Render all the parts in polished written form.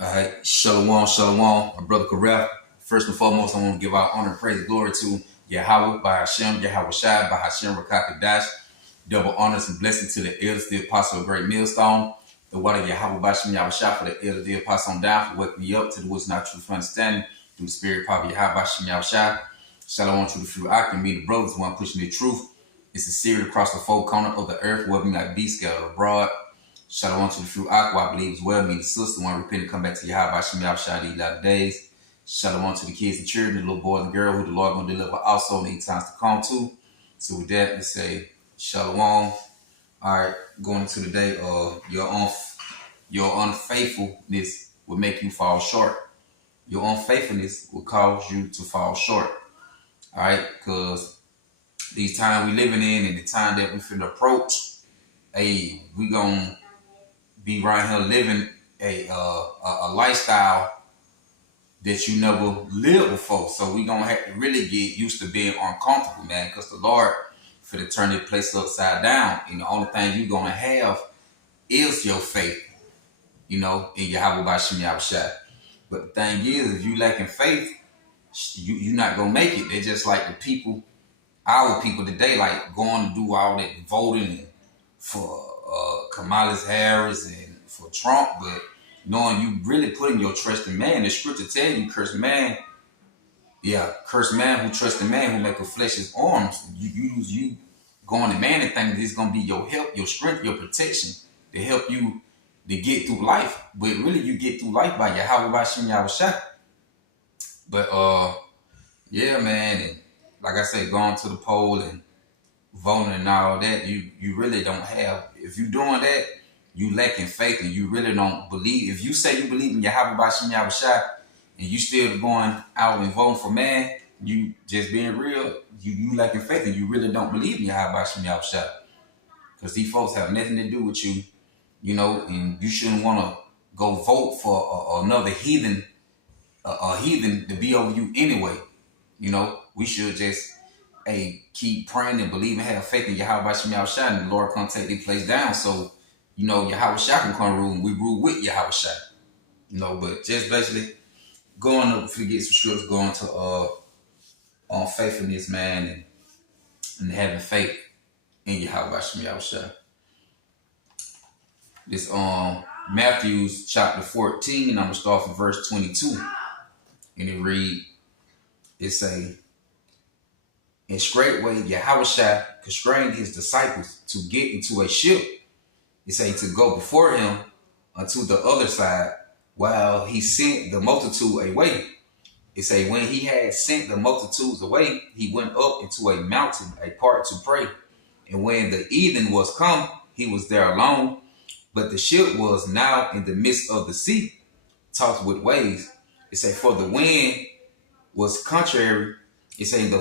All right, shalom, shalom, my brother Karef. First and foremost, I want to give our honor, praise, and glory to Yahweh by Hashem, Yahweh Shai by Hashem Rakakadash. Double honors and blessings to the elders, the apostle of Great Millstone. The water Yahweh by Hashem, Yahweh Shai for the elders, the apostle on down for waking me up to the what's not true for understanding through the spirit power of Yahweh by Hashem, Yahweh Shai. Shalom to the few I can meet the brothers, one pushing the truth. It's a series across the four corner of the earth, whether we might be scattered abroad. Shalom to the few Aqua, I believe as well. Me, the sister, one repent and come back to Yahweh by Shem Yahweh these latter days. Shalom to the kids and children, the little boys and girls who the Lord going to deliver also in the times to come to. So with that, we say Shalom. All right, going into the day, your unfaithfulness will make you fall short. Your unfaithfulness will cause you to fall short. All right, because these times we living in and the time that we finna approach, hey, we gonna be right here living a lifestyle that you never lived before. So we gonna have to really get used to being uncomfortable, man, because the Lord for to turn this place upside down. And the only thing you're gonna have is your faith, in Yahweh by Shem Yahweh. But the thing is, if you lacking faith, you're not gonna make it. They're just like the people, our people today, like going to do all that voting for Kamala Harris and for Trump, but knowing you really putting your trust in man. The scripture tell you, curse man who trusts in man who make a flesh his arms. You going to man and think this is gonna be your help, your strength, your protection to help you to get through life. But really you get through life by Yahweh by Shem Yahweh. But yeah, man, and like I said, going to the poll and voting and all that, you really don't have. If you're doing that, you lacking faith and you really don't believe. If you say you believe in Yahweh Bashim Yahweh and you still going out and voting for man, you just being real, you lacking faith and you really don't believe in Yahweh Bashim Yahweh. Because these folks have nothing to do with you, and you shouldn't want to go vote for another heathen, a heathen to be over you anyway. We should just keep praying and believe and have faith in Yahweh Bashim Yahweh and the Lord come take this place down. So, Yahweh Shai can come rule and we rule with Yahweh Shai. But just basically going up to get some scripts, going to on faithfulness, man, and having faith in Yahweh Bashim Yahweh. This Matthew chapter 14, I'm gonna start from verse 22. And it say, and straightway Yahushua constrained his disciples to get into a ship. It say to go before him unto the other side, while he sent the multitude away. It say when he had sent the multitudes away, he went up into a mountain apart to pray. And when the evening was come, he was there alone. But the ship was now in the midst of the sea, tossed with waves. It say for the wind was contrary. It say in the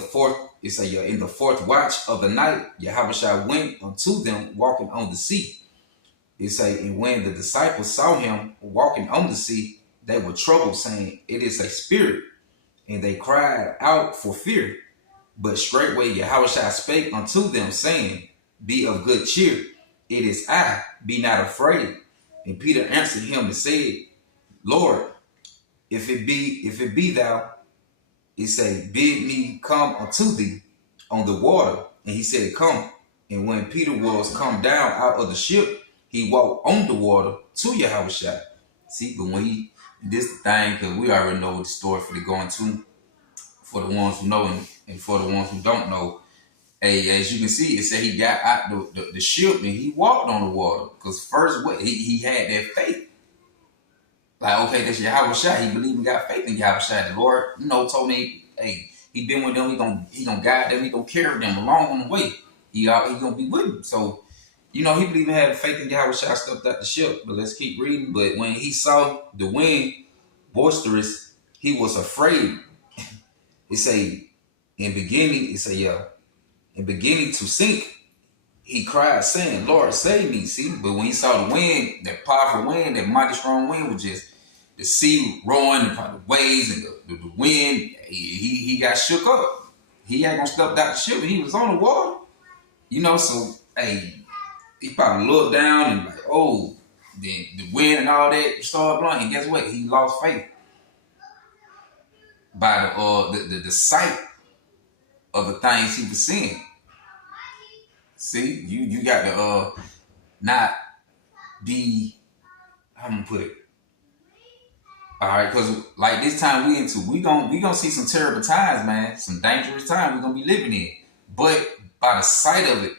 fourth watch of the night, Yahweh went unto them walking on the sea. It say, and when the disciples saw him walking on the sea, they were troubled, saying, it is a spirit. And they cried out for fear. But straightway Yahweh spake unto them, saying, be of good cheer. It is I, be not afraid. And Peter answered him and said, Lord, if it be thou, it say, bid me come unto thee on the water. And he said, come. And when Peter was come down out of the ship, he walked on the water to Yahweh. See, but when this the thing, because we already know the story for the going to, for the ones who know and for the ones who don't know. Hey, as you can see, it said he got out the ship and he walked on the water. Because first, he had that faith. Like, okay, that's Yahweh. He believed and got faith in Yahweh. The Lord, told me, hey, he been with them. He gonna guide them. He gonna carry them along on the way. He gonna be with them. So, he believed and had faith in Yahweh. Stepped out the ship. But let's keep reading. But when he saw the wind boisterous, he was afraid. It say, in beginning to sink, he cried, saying, Lord, save me. See, but when he saw the wind, that powerful wind, that mighty strong wind, was just the sea roaring, the waves, and the wind, he got shook up. He ain't gonna step out the ship, and he was on the water. So, hey, he probably looked down and like, oh, then the wind and all that started blowing. And guess what? He lost faith by the sight of the things he was seeing. See, you got to not be, how I'm gonna put it. All right, because like this time we gonna see some terrible times, man. Some dangerous times we're gonna be living in. But by the sight of it,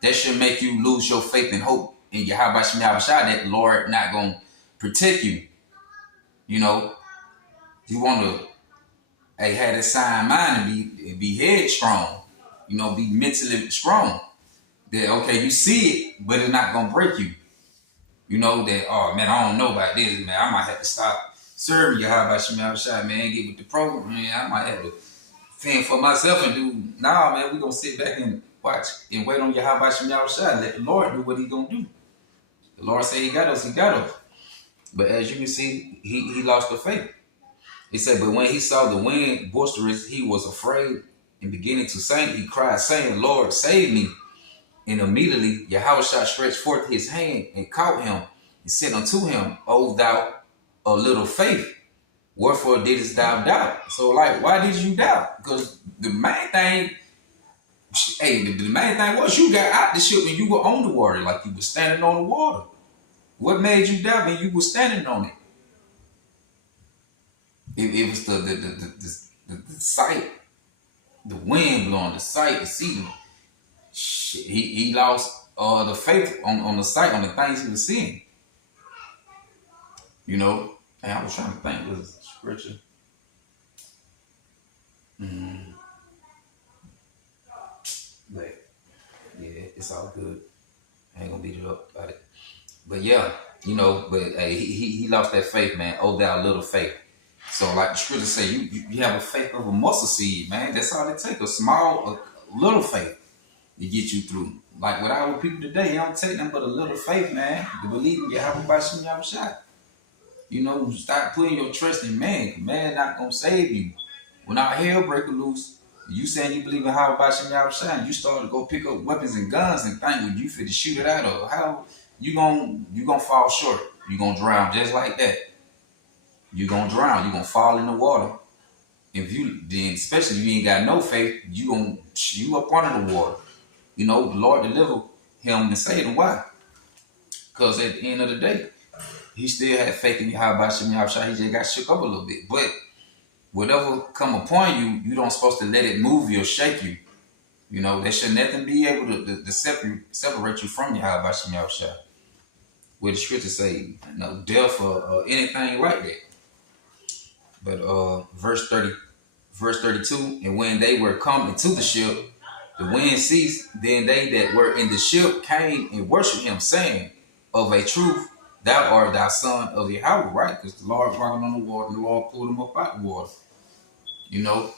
that should make you lose your faith and hope in Yahweh Shem Yahushua that the Lord not gonna protect you. You know, you want to have that sound mind and be headstrong. You know, be mentally strong. That okay, you see it, but it's not gonna break you. You know that, oh man, I don't know about this, man. I might have to stop serving Yahweh Shem Yahushua, man. Get with the program, man. I might have to fend for myself and do. Nah, man, we gonna sit back and watch and wait on Yahweh Shem Yahushua and let the Lord do what He gonna do. The Lord said He got us, He got us. But as you can see, he lost the faith. He said, but when he saw the wind boisterous, he was afraid and beginning to sing. He cried, saying, Lord, save me. And immediately Yahushua stretched forth his hand and caught him and said unto him, O thou of little faith, wherefore didst thou doubt? So like, why did you doubt? Because the main thing, the main thing was you got out the ship and you were on the water, like you were standing on the water. What made you doubt when you were standing on it? It was the sight, the wind blowing, the sight, the sea. He lost the faith on the sight, on the things he was seeing. You know, and I was trying to think, was it scripture? But yeah, it's all good. I ain't gonna beat it up about it. But yeah, you know, but he lost that faith, man. Oh, thou little faith. So like the scripture say, you have a faith of a mustard seed, man. That's all it takes. A little faith to get you through. Like with our people today, it don't take them but a little faith, man, to believe in Yahweh Shem Yahushua. You know, start putting your trust in man. Man not gonna save you. When our hell breaker loose, you saying you believe in Yahweh Shem Yahushua, and you start to go pick up weapons and guns and think when you fit to shoot it out of, how you gonna fall short. You gonna drown just like that. You gonna drown. You gonna fall in the water. If you then, especially if you ain't got no faith, you up under the water. You know, the Lord deliver him and save him. Why? Because at the end of the day, he still had faith in Yahweh Shem Yahushua. He just got shook up a little bit. But whatever come upon you, you don't supposed to let it move you or shake you. You know, there should nothing be able to separate you from Yahweh Shem Yahushua. Where the scripture say, no death or anything like that. But verse 32, and when they were come into the ship, the wind ceased. Then they that were in the ship came and worshipped him, saying, of a truth, thou art thy son of Yahweh, right? Because the Lord walking on the water, and the Lord pulled him up out the water. You know,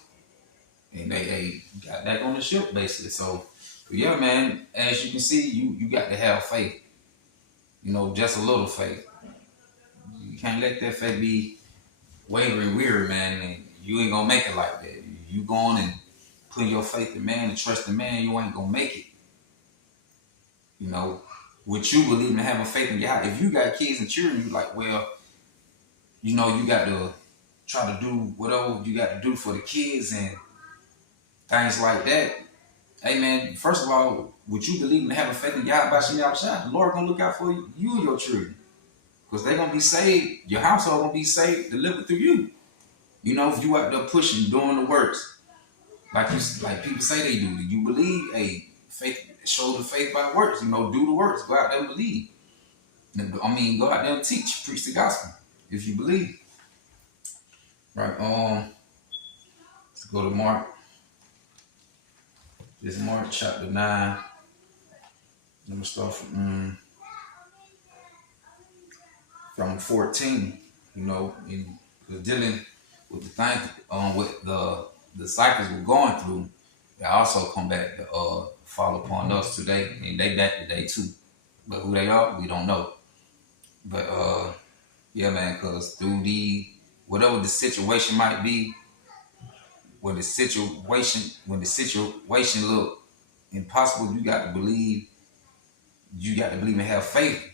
and they got back on the ship basically. So, yeah, man, as you can see, you got to have faith. You know, just a little faith. You can't let that faith be wavering, weary, man, and you ain't gonna make it like that. You going and putting your faith in man and trust in man, you ain't gonna make it. You know, what you believe in having faith in God. If you got kids and children, you like, well, you know, you got to try to do whatever you got to do for the kids and things like that. Hey, man, first of all, what you believe in having faith in Yahweh Shem Yahushua, the Lord gonna look out for you and your children. Because they're going to be saved. Your household going to be saved, delivered through you. You know, if you out there pushing, doing the works, like people say they do. You believe, faith, show the faith by works. You know, do the works. Go out there and believe. I mean, go out there and teach, preach the gospel, if you believe. Right, let's go to Mark. This is Mark chapter 9. Let me start from 14, you know, and dealing with the thing what the disciples were going through, they also come back to fall upon us today, and they back today too. But who they are, we don't know. But yeah, man, because through whatever the situation might be, when the situation look impossible, you got to believe and have faith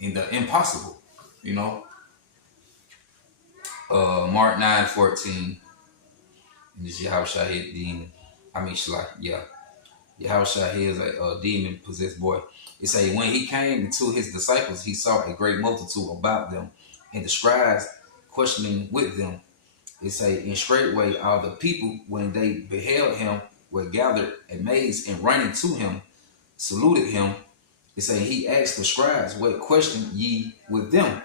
in the impossible, you know. Mark 9:14, and this Yahushua hit demon. I mean, Shalak, yeah. Yahushua heals a demon possessed boy. It say when he came to his disciples, he saw a great multitude about them, and the scribes questioning with them. It say, in straightway all the people, when they beheld him, were gathered amazed and running to him, saluted him. It say he asked the scribes, what question ye with them?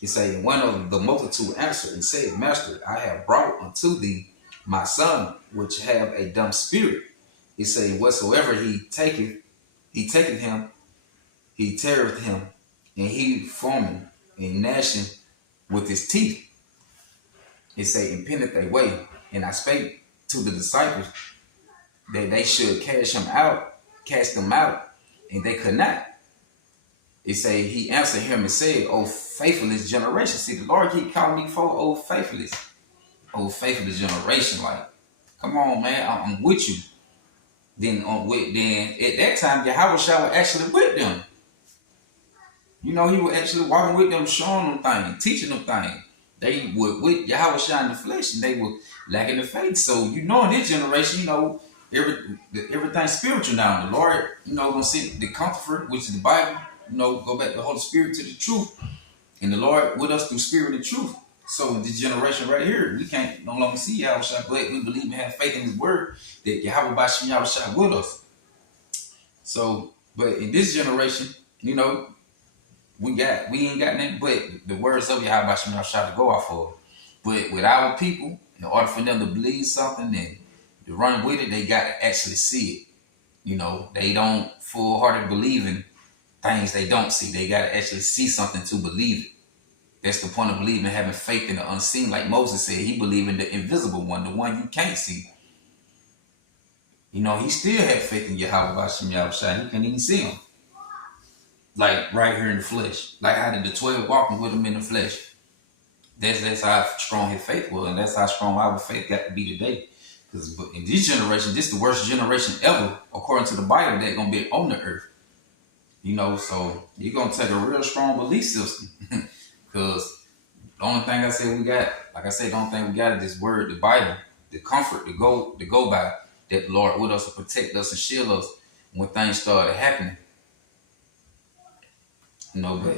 It say, one of the multitude answered and said, Master, I have brought unto thee my son, which have a dumb spirit. It say, whatsoever he taketh him, he teareth him, and he foaming and gnashing with his teeth. It say, and penneth away. And I spake to the disciples that they should cast them out, and they could not. It say, he answered him and said, O faithless generation. See, the Lord keep calling me for old faithless generation. Like, come on, man, I'm with you. Then at that time, Yahweh was actually with them. You know, he was actually walking with them, showing them things, teaching them things. They were with Yahweh in the flesh, and they were lacking the faith. So, you know, in this generation, you know, everything's spiritual now. The Lord, you know, gonna send the Comforter, which is the Bible. You know, go back the Holy Spirit to the truth, and the Lord with us through Spirit and truth. So in this generation right here, we can't no longer see Yahweh, but we believe and have faith in His Word that Yahweh Bashim Yahweh with us. So, but in this generation, you know, we ain't got nothing but the words of Yahweh Bashim Yahweh to go off of. But with our people, in order for them to believe something and to run with it, they got to actually see it. You know, they don't full-hearted believe in things they don't see. They got to actually see something to believe it. That's the point of believing and having faith in the unseen. Like Moses said, he believed in the invisible one, the one you can't see. You know, he still had faith in Yahweh Bashim Yahweh. He couldn't even see him. Like right here in the flesh. Like how did the 12 walking with him in the flesh? That's how strong his faith was, and that's how strong our faith got to be today. Because in this generation, this is the worst generation ever, according to the Bible, that's going to be on the earth. You know, so you're going to take a real strong belief system. Because the only thing I said we got, like I said, the only thing we got is this word, the Bible, the comfort to go by, that the Lord with us to protect us and shield us when things started happening. You know, but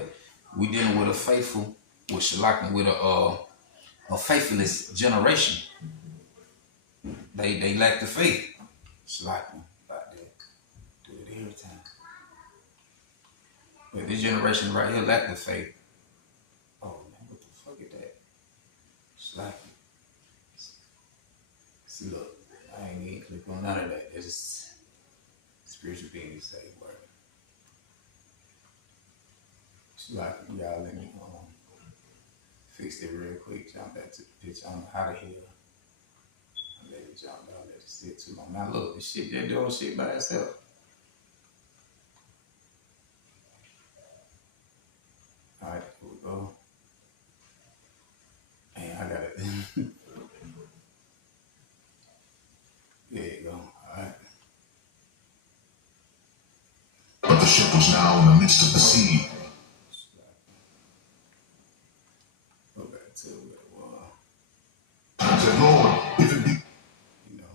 we dealing with a faithful, with Shalak, with a faithless generation. They lack the faith. Shalak, like that. Do it every time. But this generation right here lack the faith. Oh man, what the fuck is that? Shalak. See, look, I ain't even click on none of that. It's just spiritual beings say word. Shalak, y'all let me fix it real quick. Jump back to the picture. I don't know how the hell I let it jump down. Let it sit too long. Now look, this shit, they're doing shit by itself. Alright, here we go. Man, I got it. There you go. Alright. But the ship was now in the midst of the sea. Go back to where it was. I said, Lord, if it be. You know.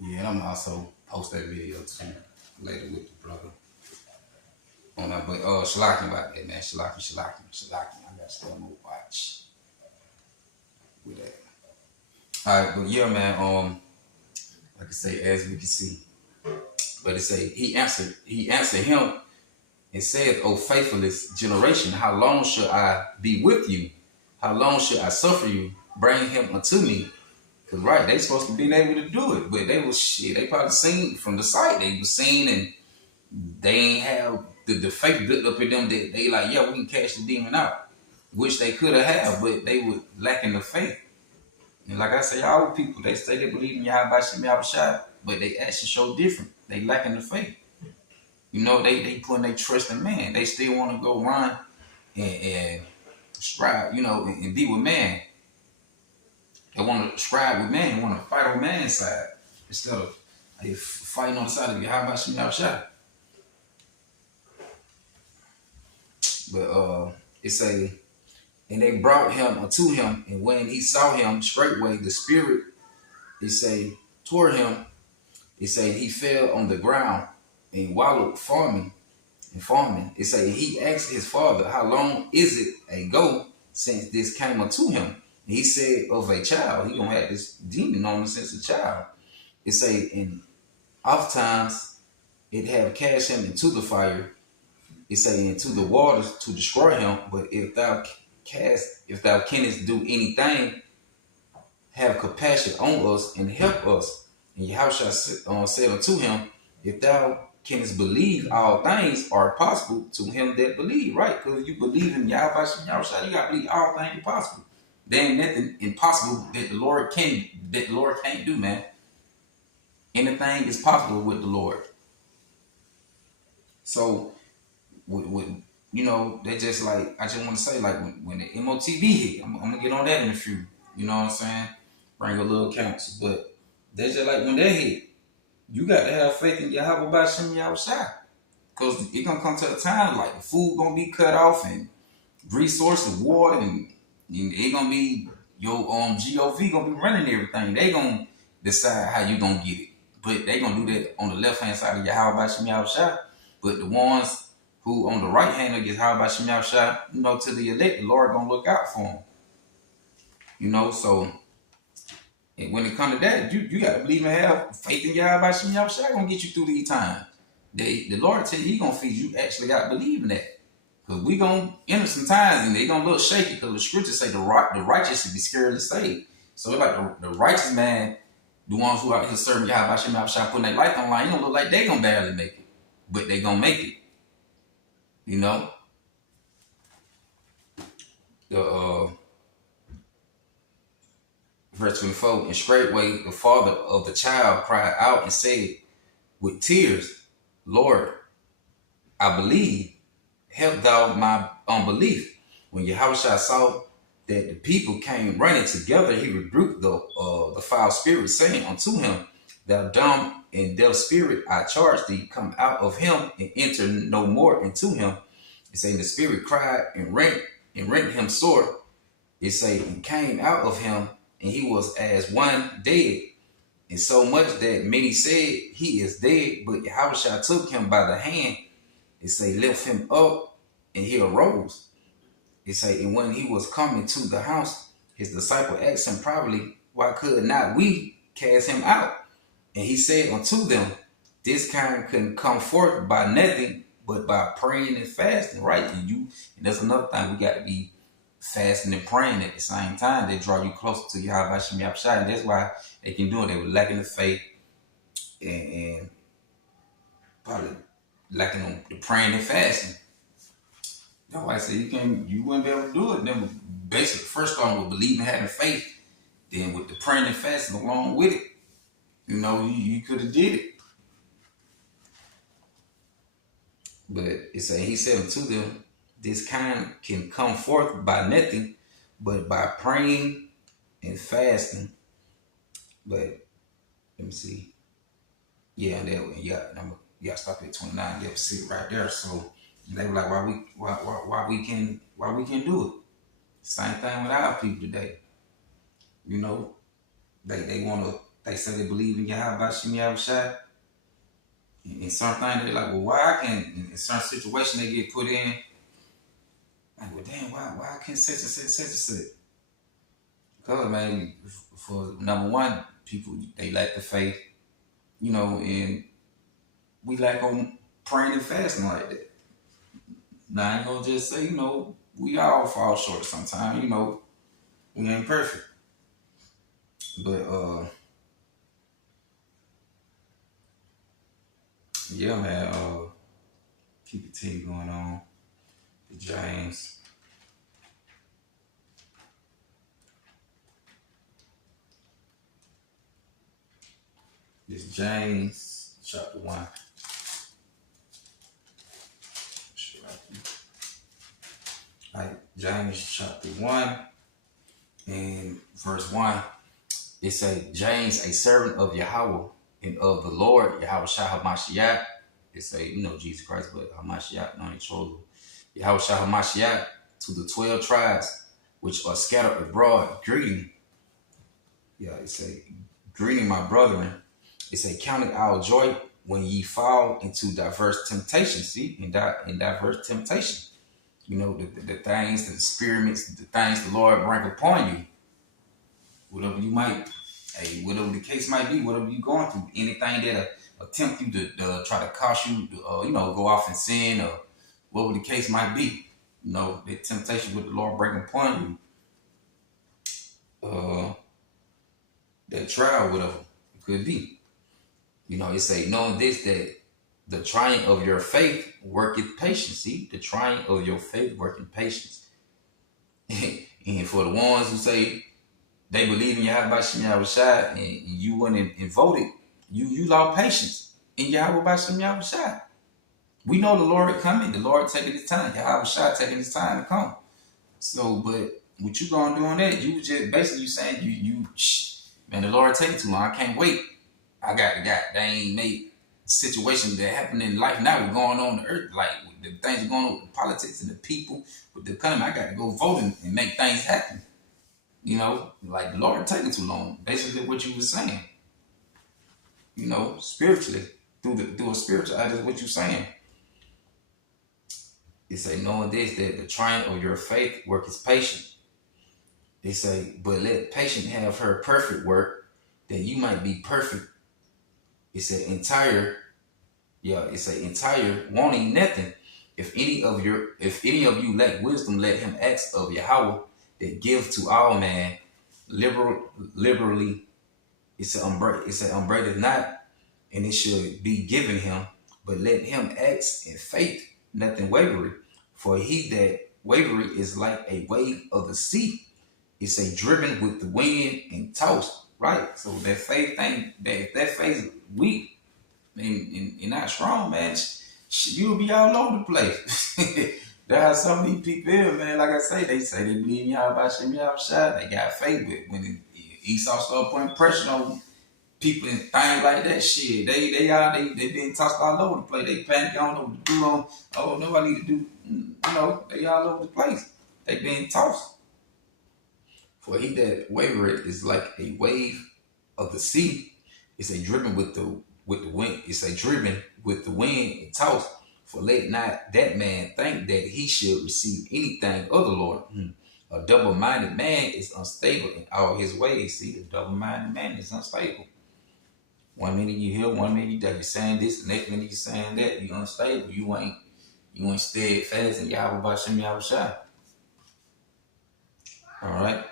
Yeah, and I'm also post that video too later with the brother. On that, but Shalaki about that, man. Shalaki. I got to stay on my watch with that. Alright, but yeah, man, like I say, as we can see. But it say he answered him and said, O faithless generation, how long shall I be with you? How long shall I suffer you? Bring him unto me. Cause right, they supposed to be able to do it, but they was shit. They probably seen from the sight. They was seen and they ain't have the faith built up in them that they like, yeah, we can cast the demon out, which they could have, but they were lacking the faith. And like I say, our people, they say they believe in Yahweh Shem Yahweh, but they actually show different. They lacking the faith. You know, they putting their trust in man. They still want to go run and strive, you know, and be with man. They want to strive with man. They want to fight on man's side instead of fighting on the side of Yahweh Shem Yahweh. But it say, and they brought him unto him, and when he saw him, straightway the spirit, it say, toward him, it say he fell on the ground and wallowed farming. It say he asked his father, how long is it ago since this came unto him? And he said, of a child. He gonna have this demon on him since a child. It say, and oftentimes it have cast him into the fire. It say, into the waters to destroy him. But if thou canst do anything, have compassion on us and help us. And Yahushua said unto him, if thou canst believe, all things are possible to him that believe, right? Because if you believe in Yahushua, you gotta believe all things are possible. There ain't nothing impossible that the Lord can't do, man. Anything is possible with the Lord. So, with they just like, I just want to say, like, when the MOTB hit, I'm gonna get on that in a few. You know what I'm saying? Bring a little counsel, but they just like when they hit, you got to have faith in Yahweh B'Shem Yahushua, because it gonna come to a time like the food gonna be cut off and resources, water, and it gonna be your GOV gonna be running everything. They gonna decide how you gonna get it, but they gonna do that on the left hand side of Yahweh B'Shem Yahushua. But the ones who on the right hand of Yahweh B'Shem Yahushua, to the elect, the Lord gonna look out for them. So. And when it comes to that, you got to believe and have faith in Yahweh B'Shem Yahushua gonna get you through these times. The Lord tell you he gonna feed you. Actually got to believe in that, because we gonna enter some times and they gonna look shaky, because the scriptures say the righteous should be scared to stay. So it's like the righteous man, the ones who out here serving Yahweh B'Shem Yahushua, putting their life on line, it don't look like they gonna barely make it, but they gonna make it. Verse 24, and straightway the father of the child cried out and said with tears, Lord, I believe, help thou my unbelief. When Yahushua saw that the people came running together, he rebuked the foul spirit, saying unto him, thou dumb and deaf spirit, I charge thee, come out of him and enter no more into him. It say the spirit cried and rent him sore. It say, and came out of him, and he was as one dead, and so much that many said he is dead. But Yahushua took him by the hand, it say, lift him up, and he arose. It say, and when he was coming to the house, his disciple asked him privately, why could not we cast him out? And he said unto them, this kind couldn't come forth by nothing but by praying and fasting, right? And that's another thing, we got to be fasting and praying at the same time. They draw you closer to Yahweh B'Shem Yahushua, and that's why they can do it. They were lacking the faith and probably lacking on the praying and fasting. That's why I say you wouldn't be able to do it. Then basically first starting with believing, having faith, then with the praying and fasting along with it, you could have did it. But it say he said unto them, this kind can come forth by nothing but by praying and fasting. But let me see. Yeah, and y'all stop at 29. They'll see it right there. So they were like, why we can do it? Same thing with our people today. They say they believe in Yahweh B'Shem Yahushua. In certain things, they're like, well, why I can't? In certain situations they get put in. Like, well, damn, why I can't such and such? Because, man, for number one, people, they lack the faith, and we lack on praying and fasting like that. Now, I ain't gonna just say, we all fall short sometimes, we ain't perfect. But, yeah, man, keep the tea going on. The James. This James chapter 1. James chapter 1 and verse 1. It say, James, a servant of Yahweh and of the Lord, Yahweh Shah HaMashiach. It say, Jesus Christ, but HaMashiach, not chosen. Yahushua HaMashiach, to the 12 tribes which are scattered abroad, greeting. Yeah, it say, greeting my brethren. It say, count it our joy when ye fall into diverse temptations. See, in diverse temptation. You know, the things, the experiments, the things the Lord bring upon you. Whatever you might, hey, whatever the case might be, whatever you're going through, anything that attempt you to try to cause you to, go off and sin or whatever the case might be. You know, the temptation with the Lord bring upon you. That trial, whatever it could be. You know, it say, knowing this, that the trying of your faith worketh patience. See, the trying of your faith worketh patience. And for the ones who say they believe in Yahweh Shem Yahushua and you went and voted, you lost patience in Yahweh Shem Yahushua. We know the Lord coming, the Lord taking his time, Yahweh Shah taking his time to come. So, but what you gonna do on that? You just basically saying man, the Lord taking too long. I can't wait. I got the guy. They ain't made situations that happen in life now. What's going on the earth, like the things going on with the politics and the people, with the economy. I got to go vote and make things happen. You know, like the Lord taking too long. Basically, what you were saying. You know, spiritually through a spiritual eye, is what you're saying. It say, knowing this, that the trying of your faith worketh patient. They say, but let patience have her perfect work, that you might be perfect. It say entire, wanting nothing. If any of you lack wisdom, let him ask of Yahweh, that give to all man liberally. It say upbraideth not, and it should be given him. But let him ask in faith, nothing wavering. For he that wavery is like a wave of the sea. It's a driven with the wind and tossed, right? So that faith thing, that faith weak and not strong, man, you'll be all over the place. There are so many people here, man. Like I say they believe in Yahweh Shem Yahushua. They got faith, but when Esau started putting pressure on people and things like that, shit, they been tossed all over the place. They panic, don't know what to do. Oh no, I need to do. You know, they all over the place. They been tossed. For he that wavereth is like a wave of the sea. It's a driven with the wind. It's a driven with the wind and tossed. For let not that man think that he should receive anything of the Lord. A double-minded man is unstable in all his ways. See, the double-minded man is unstable. 1 minute you here, 1 minute you're saying this, the next minute you're saying that. You're unstable. You ain't steadfast in Yahweh Shem Yahushua. All right.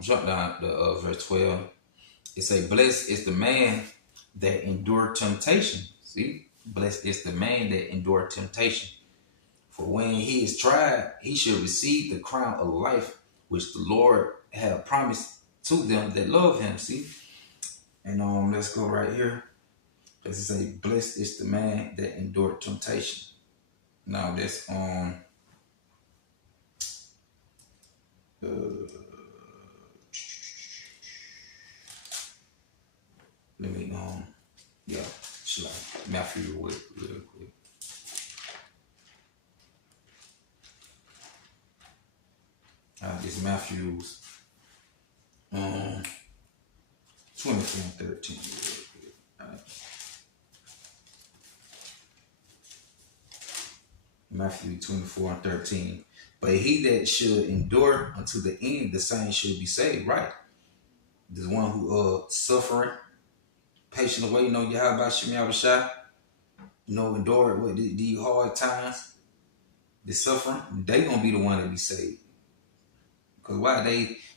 Jump down to verse 12. It say, blessed is the man that endure temptation. See, blessed is the man that endure temptation. For when he is tried, he shall receive the crown of life, which the Lord have promised to them that love him. See, and let's go right here. Let's say, blessed is the man that endured temptation. Now that's let me Matthew real quick. This Matthew's 24 and 13. Matthew 24 and 13. But he that should endure unto the end, the same should be saved, right? The one who suffering, patient waiting on Yahweh Shem Yahushua, endure what these hard times, the suffering, they gonna be the one that be saved. Because why?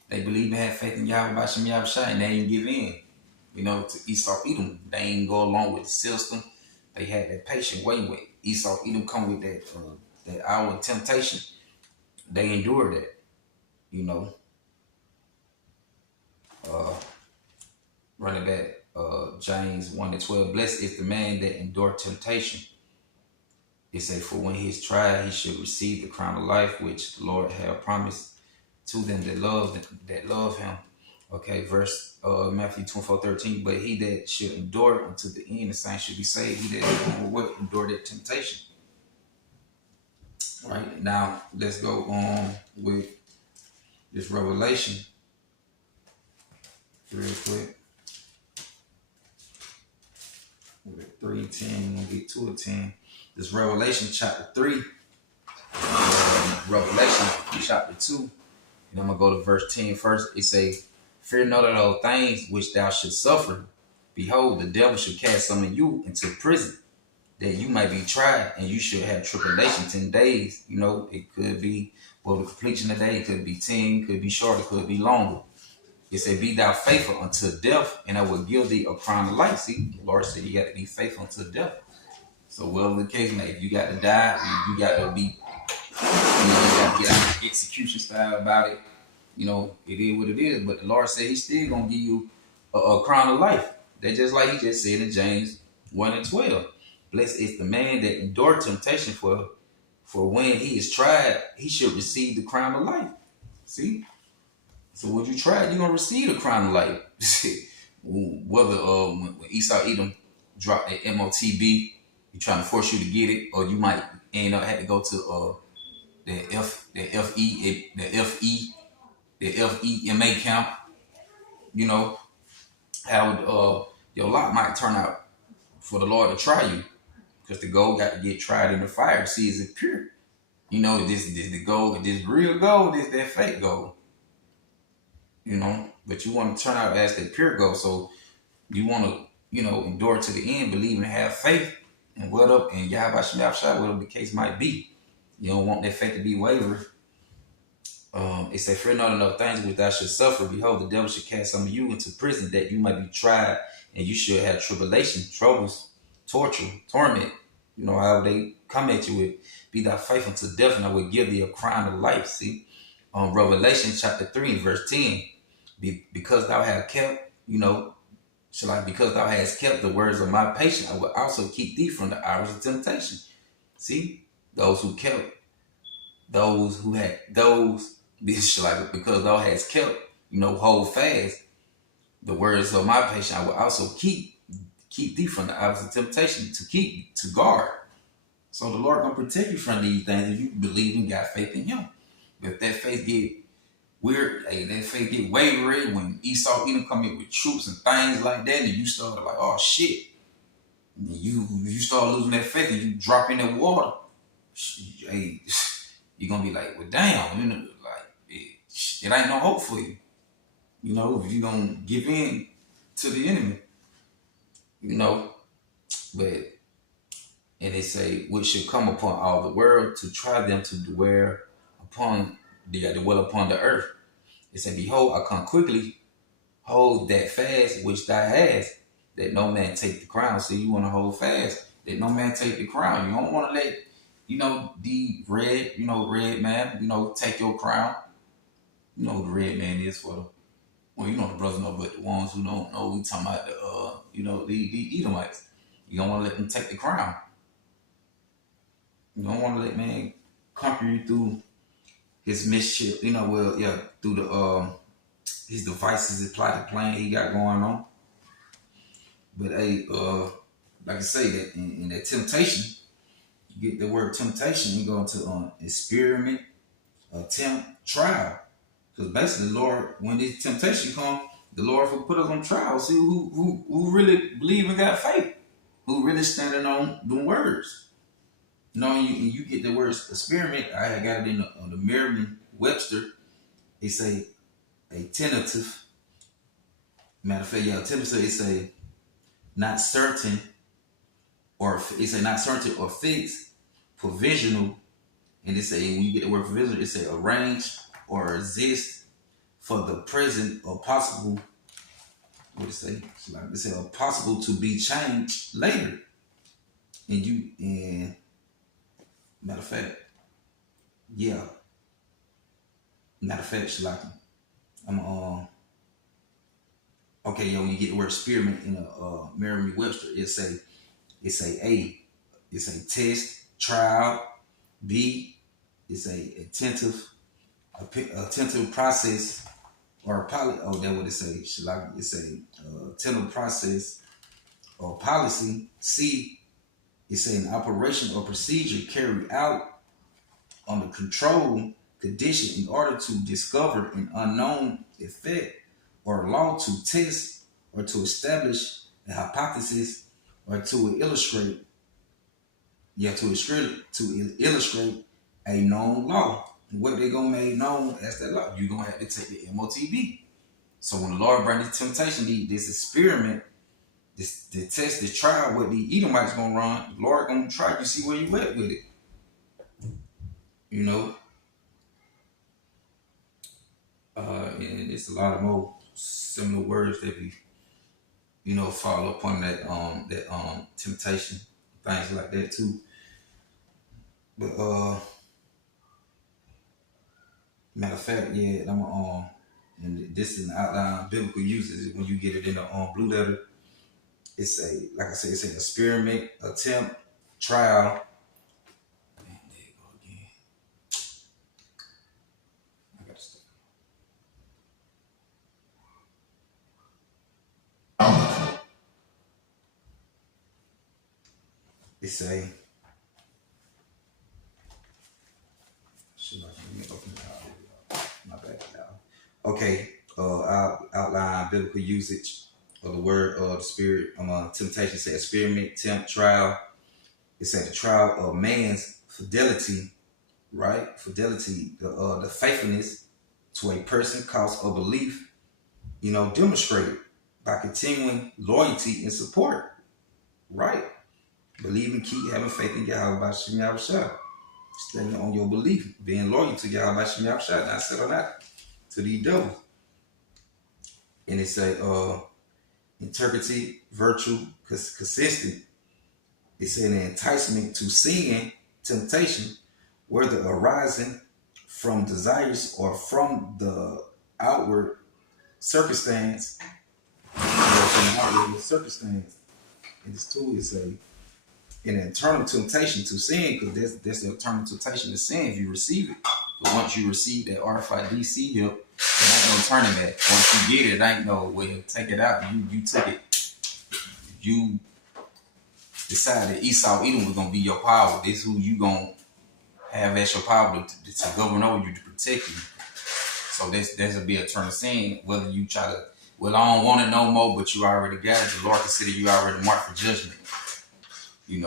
They believe and have faith in Yahweh Shem Yahushua, and they ain't give in. To Esau Edom. They ain't go along with the system. They had that patient waiting with Esau Edom come with that hour of temptation. They endured that. Running back, James 1 and 12. Blessed is the man that endured temptation. It say, for when he is tried, he should receive the crown of life, which the Lord have promised to them that love him. Okay, verse Matthew 24:13. But he that should endure unto the end, the same should be saved. He that will endure that temptation. All right, now let's go on with this Revelation real quick. With 3:10, we'll get to it 10. This Revelation chapter 3, Revelation chapter 2. And I'm gonna go to verse 10 first. It say, fear none of those things which thou shouldst suffer. Behold, the devil should cast some of you into prison, that you might be tried, and you should have tribulation 10 days. You know, it could be, well, the completion of the day, it could be 10, could be short, it could be longer. It said, be thou faithful unto death, and I will give thee a crown of life. See, the Lord said you got to be faithful unto death. So whatever the case may be, if you got to die, you got to be, you got to get out the execution style about it. You know, it is what it is. But the Lord said he's still going to give you a crown of life. That's just like he just said in James 1:12. Blessed is the man that endured temptation, for when he is tried, he should receive the crown of life. See? So when you try, you're going to receive the crown of life. Whether when Esau Edom dropped the MOTB, he's trying to force you to get it, or you might end up having to go to the FEMA camp. You know, how your lot might turn out for the Lord to try you, because the gold got to get tried in the fire to see is it pure. You know, this the gold, this real gold, this that fake gold. You know, but you want to turn out as that pure gold. So you want to, you know, endure to the end, believe and have faith, and what up, and Yahweh Shem Shai, whatever the case might be. You don't want that faith to be wavered. It said, fear not enough things which thou should suffer. Behold, the devil should cast some of you into prison, that you might be tried, and you should have tribulation, troubles, torture, torment. You know, how they come at you with, be thou faithful to death, and I will give thee a crown of life. See, Revelation chapter 3, verse 10. Because thou hast kept, you know, because thou hast kept the words of my patience, I will also keep thee from the hours of temptation. See, those who kept, because thou hast kept, you know, hold fast the words of my patience, I will also keep thee from the hours of temptation, to guard. So the Lord gonna protect you from these things if you believe and got faith in Him. But if that faith get weird, that faith get wavery when Esau Edom come in with troops and things like that, and you start like, oh shit, and you start losing that faith and you drop in that water, hey, you're gonna be like, well, damn, you know, like it ain't no hope for you. You know, if you're gonna give in to the enemy, you know. But and they say, which should come upon all the world to try them to dwell upon the earth. It said, behold, I come quickly, hold that fast which thou hast, that no man take the crown. So you want to hold fast, that no man take the crown. You don't want to let, you know, the red man, you know, take your crown. You know who the red man is for the, well, you know the brothers know, but the ones who don't know, we talking about the Edomites. You don't want to let them take the crown. You don't want to let man conquer you through his mischief, you know, through the his devices, his plotted plan he got going on. But hey, like I say, that in that temptation, you get the word temptation, you go into experiment, attempt, trial. Because basically, the Lord, when this temptation comes, the Lord will put us on trial. See who really believe and got faith, who really standing on the words. You know, you get the words experiment. I got it in the Merriam-Webster. They say a tentative. Matter of fact, tentative. It say not certain, or it's a not certain or fixed, provisional, and it say when you get the word provisional, it say arrange or exist for the present or possible. What it say? It say possible to be changed later, and matter of fact, Shalaki. Okay, when you get the word experiment in a Merriam-Webster, it say A, it's a test, trial. B, it's a attentive process That's what it say. It say tender process or policy. C, it say an operation or procedure carried out under controlled condition in order to discover an unknown effect or law to test or to establish a hypothesis or to illustrate a known law. What they gonna make known as that law? You gonna have to take the MOTB. So when the Lord bring this temptation, this experiment, the test, this trial, what the Edomites gonna run, the Lord gonna try you, see where you at with it. You know. And it's a lot of more similar words that we, follow upon that temptation, things like that too. But matter of fact, yeah, I'm and this is an outline biblical uses. When you get it in the blue letter, it's like I said, it's an experiment, attempt, trial. Man, there you go again. I gotta stop. It's a. My bad, y'all. Okay, I'll outline biblical usage of the word of the spirit. Temptation said experiment, tempt, trial. It said the trial of man's fidelity, right? Fidelity, the faithfulness to a person, cause or belief, demonstrated by continuing loyalty and support, right? Believing, keep having faith in Yahweh by Shem Yahushua. Staying on your belief, being loyal to Yahweh by Shem Yahushua, not settle not to these devils. And it say integrity, virtue, consistent. It said an enticement to sin, temptation, whether arising from desires or from the outward circumstance. And this too is an internal temptation to sin, because there's the internal temptation to sin if you receive it. But once you receive that RFID help, there ain't no turning back. Once you get it, ain't no way to take it out. You took it. You decided Esau Edom was gonna be your power. This who you gonna have as your power to govern over you, to protect you. So there's a be a turn of sin. Whether you try to, I don't want it no more, but you already got it. The Lord consider you already marked for judgment. You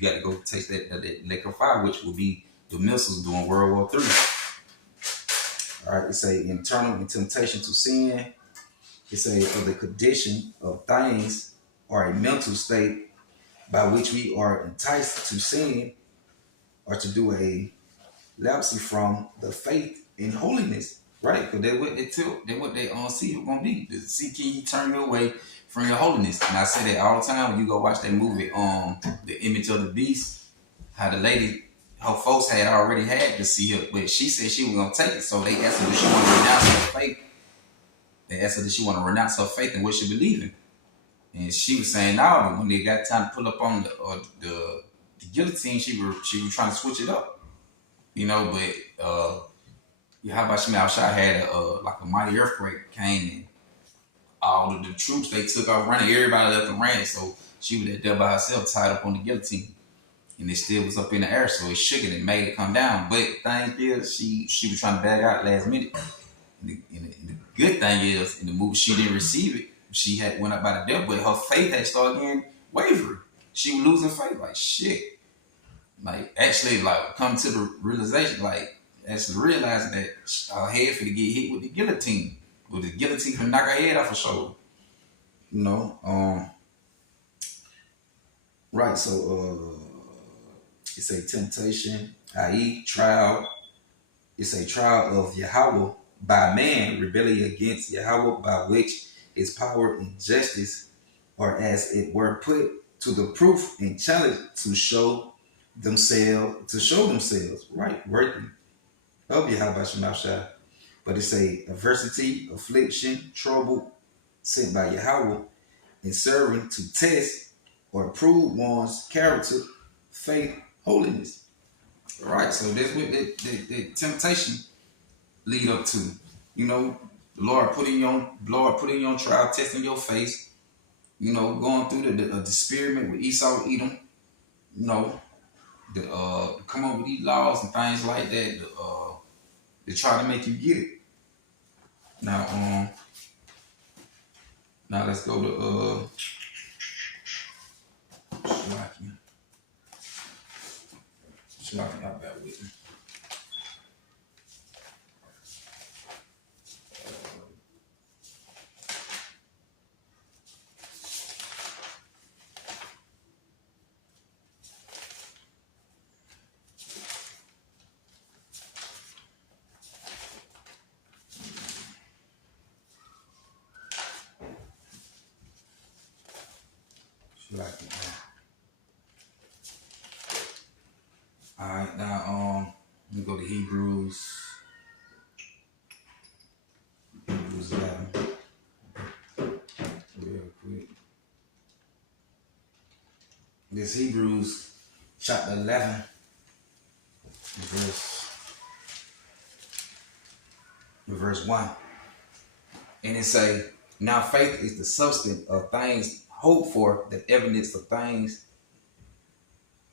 got to go taste that lake of fire, which will be the missiles during World War III. All right, it's a internal temptation to sin. It's of the condition of things or a mental state by which we are enticed to sin or to do a lapse from the faith in holiness, right? Because they're what they see it gonna be. See, can you turn you away from your holiness? And I say that all the time when you go watch that movie, The Image of the Beast, how the lady, her folks had already had to see her, but she said she was gonna take it. So they asked her, did she want to renounce her faith? They asked her, did she want to renounce her faith and what she believed in? And she was saying no, but when they got time to pull up on the guillotine, she was trying to switch it up. But how about Shema Shah had like a mighty earthquake came and all of the troops, they took off running, everybody left and ran, so she was there by herself, tied up on the guillotine. And it still was up in the air, so it shook it and made it come down. But the thing is, she was trying to back out last minute. And the good thing is, in the movie, she didn't receive it. She had went up by the devil, but her faith had started getting wavering. She was losing faith, like shit. Like actually, like come to the realization, like actually realizing that her head finna get hit with the guillotine. With the guillotine finna knock her head off her shoulder. Right, so it's a temptation, i.e. trial. It's a trial of Yahweh by man, rebelling against Yahweh, by which his power and justice are as it were put to the proof and challenge to show themselves, right, worthy of Yahweh Shema Shah. But it's a adversity, affliction, trouble sent by Yahweh in serving to test or prove one's character, faith, holiness. Right, so that's what the temptation lead up to. The Lord put in your trial, testing your face, going through the experiment with Esau, Edom, you know, come up with these laws and things like that to try to make you get it. Now, now let's go to Shalakia, y'all bear with me. All right, now let me go to Hebrews 11 real quick. This Hebrews chapter 11, verse 1, and it say, "Now faith is the substance of things hoped for, the evidence of things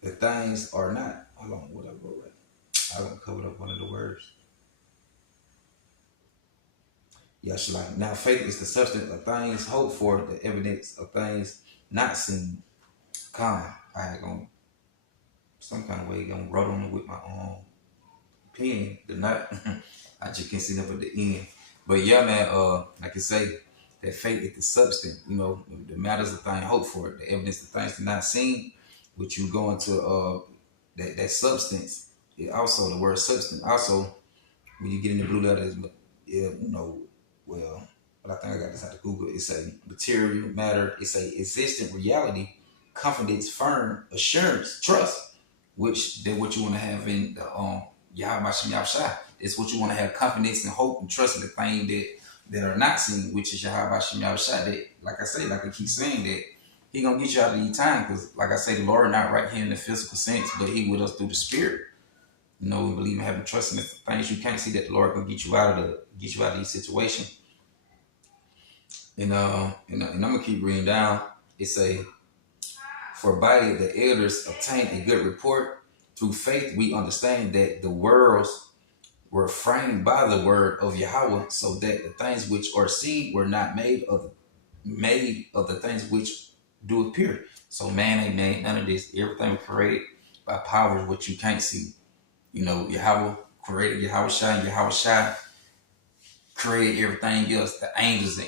that things are not." Hold on, what I wrote right? I haven't covered up one of the words. Yes, like now faith is the substance of things hoped for, the evidence of things not seen. Come, I had gone some kind of way gonna wrote on it with my own pen. The not I just can't see up at the end. But yeah, man, like I say, that faith is the substance, the matters of things hoped for, the evidence of things not seen, which you go into that substance. It also, the word substance, also, when you get in the blue letters, well, but I think I got this out of Google. It's a material matter. It's a existent reality, confidence, firm, assurance, trust, which that what you want to have in the Yahweh Shem Yahushua. It's what you want to have confidence and hope and trust in the thing that are not seen, which is Yahweh Shem Yahushua. That, like I say, like I keep saying, that He gonna get you out of these time, because, like I say, the Lord not right here in the physical sense, but He with us through the Spirit. We believe in having trust in the things you can't see, that the Lord gonna get you out of these situations. And I'm gonna keep reading down. It say, "For by the elders obtained a good report. Through faith we understand that the worlds were framed by the word of Yahweh, so that the things which are seen were not made of the things which do appear." So man ain't made none of this. Everything was created by powers which you can't see. Yahweh created Yahweh Shai, and Yahweh Shai created everything else. The angels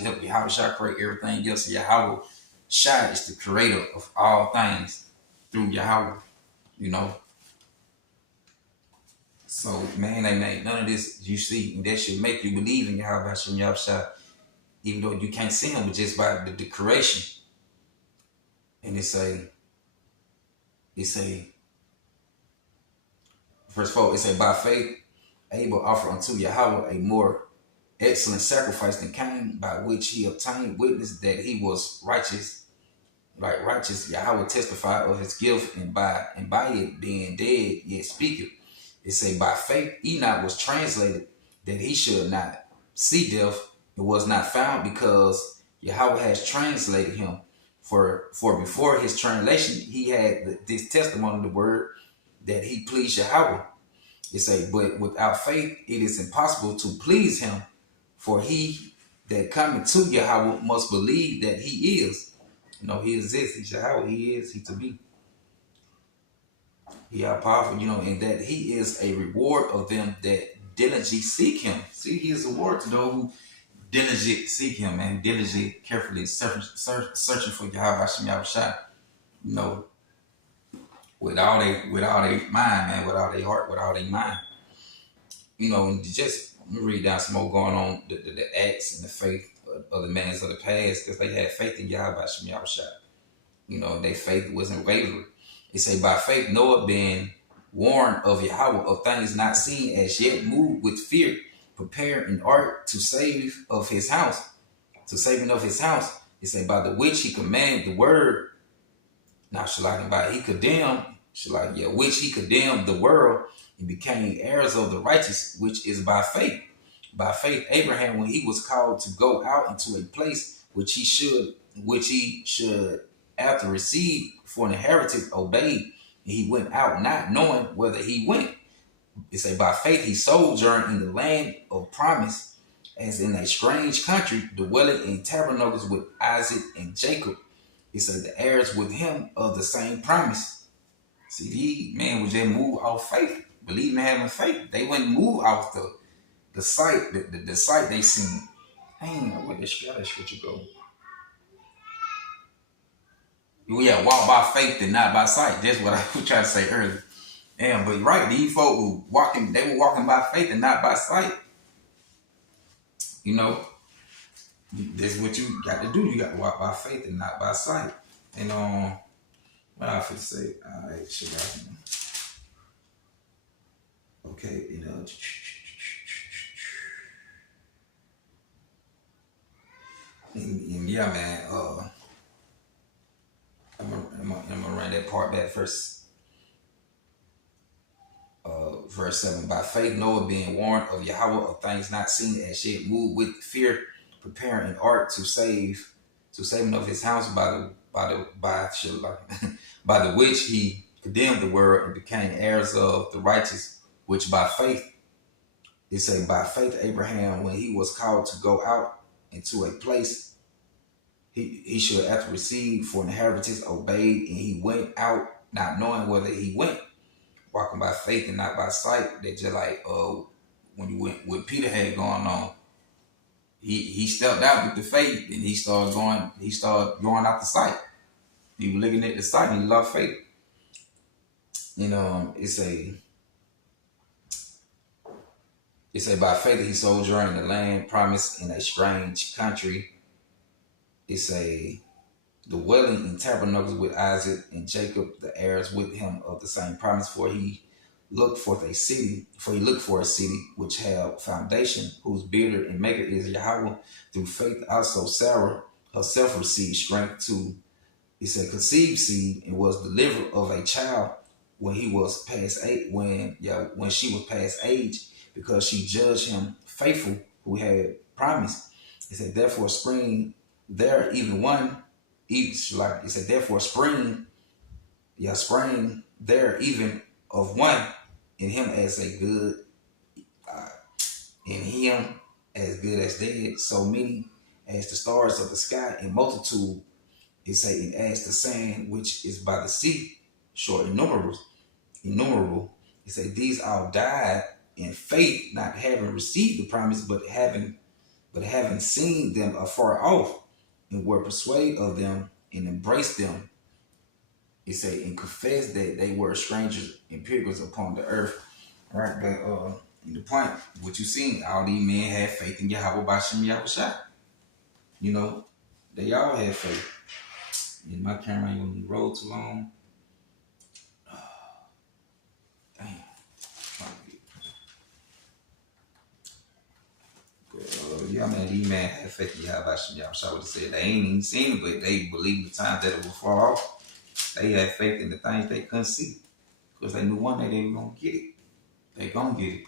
help Yahweh Shai create everything else. Yahweh Shai is the creator of all things through Yahweh. So man ain't made none of this you see, and that should make you believe in Yahweh Shem Yahushua, even though you can't see him, but just by the creation. And it say, verse 4, it say, "By faith Abel offered unto Yahweh a more excellent sacrifice than Cain, by which he obtained witness that he was righteous. Like righteous, Yahweh testified of his gift, and by it being dead yet speaketh." It say, "By faith Enoch was translated, that he should not see death, and was not found, because Yahweh has translated him. For before his translation, he had this testimony of the word, that he pleased Yahweh." It say, "But without faith it is impossible to please him. For he that cometh to Yahweh must believe that he is." He exists. He's Yahweh. He is. He to be. He are powerful, and that he is a reward of them that diligently seek him. See, he is a reward to those who diligently seek him, and diligently, carefully searching for Yahweh Shem Yahushua. With all their mind, man, with all their heart, with all their mind. And just read down some more going on the acts and the faith of the manners of the past, because they had faith in Yahweh Shem Yahushua. Their faith wasn't wavering. It say, "By faith Noah, being warned of Yahweh of things not seen as yet, moved with fear, prepared an ark to saving of his house. It say, by the which he commanded the word." Now, which he condemned the world, and became heirs of the righteous, which is by faith. by faith Abraham, when he was called to go out into a place which he should after receive for an inheritance, obeyed, and he went out not knowing whither he went. It say by faith he sojourned in the land of promise, as in a strange country, dwelling in tabernacles with Isaac and Jacob. He said the heirs with him of the same promise. See, these men would just move off faith, believing and having faith. They wouldn't move off the sight, the sight they seen. Dang, where the scripture go? Yeah, walk by faith and not by sight. That's what I was trying to say earlier. Damn, but right, these folk who they were walking by faith and not by sight. You know, that's what you got to do. You got to walk by faith and not by sight. And what I should say, all right, should I? Okay, you know. And yeah, man. I'm gonna run that part back first. Verse 7, by faith Noah, being warned of Yahweh of things not seen as yet, moved with fear, preparing an ark to save of his house by the which he condemned the world and became heirs of the righteous, which by faith, it say by faith Abraham, when he was called to go out into a place he should after receive for an inheritance, obeyed, and he went out not knowing whither he went. Walking by faith and not by sight. They just like when you went what Peter had going on. He stepped out with the faith and he started going out the sight. He was looking at the sight and he lost faith. You know, it say by faith he sojourned in the land promised in a strange country. It say dwelling in tabernacles with Isaac and Jacob, the heirs with him of the same promise, for he looked for a city which had foundation, whose builder and maker is Yahweh. Through faith also Sarah herself received strength to, he said, conceive seed, and was delivered of a child when he was past when she was past age, because she judged him faithful who had promised. He said, therefore spring there even one. Like he said, therefore spring there even of one in him as a good, in him as good as dead, so many as the stars of the sky in multitude, it say, and as the sand which is by the sea, short innumerable. It say these all died in faith, not having received the promise, but having seen them afar off, and were persuaded of them and embraced them. It say, and confessed that they were strangers and pilgrims upon the earth. All right, but the point, what you seen, all these men had faith in Yahweh Bashem Yahushua. You know, they all had faith. And my camera ain't gonna roll too long. Damn. Yeah, man, these men had faith in Yahweh Bashem Yahushua. What they said, they ain't even seen it, but they believed the time that it would fall off. They had faith in the things they couldn't see, because they knew one day they were gonna get it. They gonna get it.